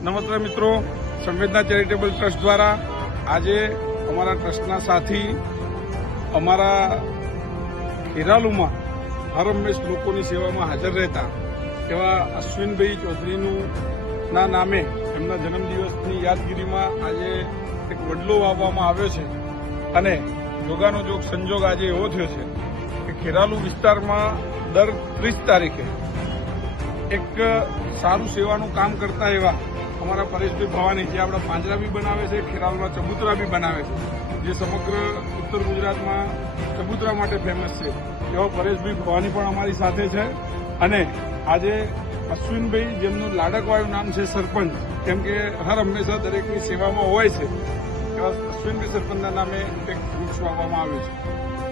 નમસ્તે મિત્રો, સંવેદના ચેરિટેબલ ટ્રસ્ટ દ્વારા આજે અમારા ટ્રસ્ટના સાથી અમારા ખેરાલુમાં હર હંમેશ લોકોની સેવામાં હાજર રહેતા એવા અશ્વિનભાઈ ચૌધરીનું ના નામે એમના જન્મદિવસની યાદગીરીમાં આજે એક વડલો વાવવામાં આવ્યો છે અને જોગાનો જોગ સંજોગ આજે એવો થયો છે કે ખેરાલુ વિસ્તારમાં દર 30 તારીખે એક સારું સેવાનું કામ કરતા એવા અમારા પરેશભાઈ ભવાની જે આપણા પાંજરા બી બનાવે છે, ખેરાલુમાં ચબૂતરા બી બનાવે છે, જે સમગ્ર ઉત્તર ગુજરાતમાં ચબૂતરા માટે ફેમસ છે, એવા પરેશભાઈ ભવાની પણ અમારી સાથે છે. અને આજે અશ્વિનભાઈ, જેમનું લાડકવાયું નામ છે સરપંચ, કેમ કે હર હંમેશા દરેકની સેવામાં હોય છે, એવા અશ્વિનભાઈ સરપંચના નામે એક વૃક્ષ વાવવામાં આવ્યું છે.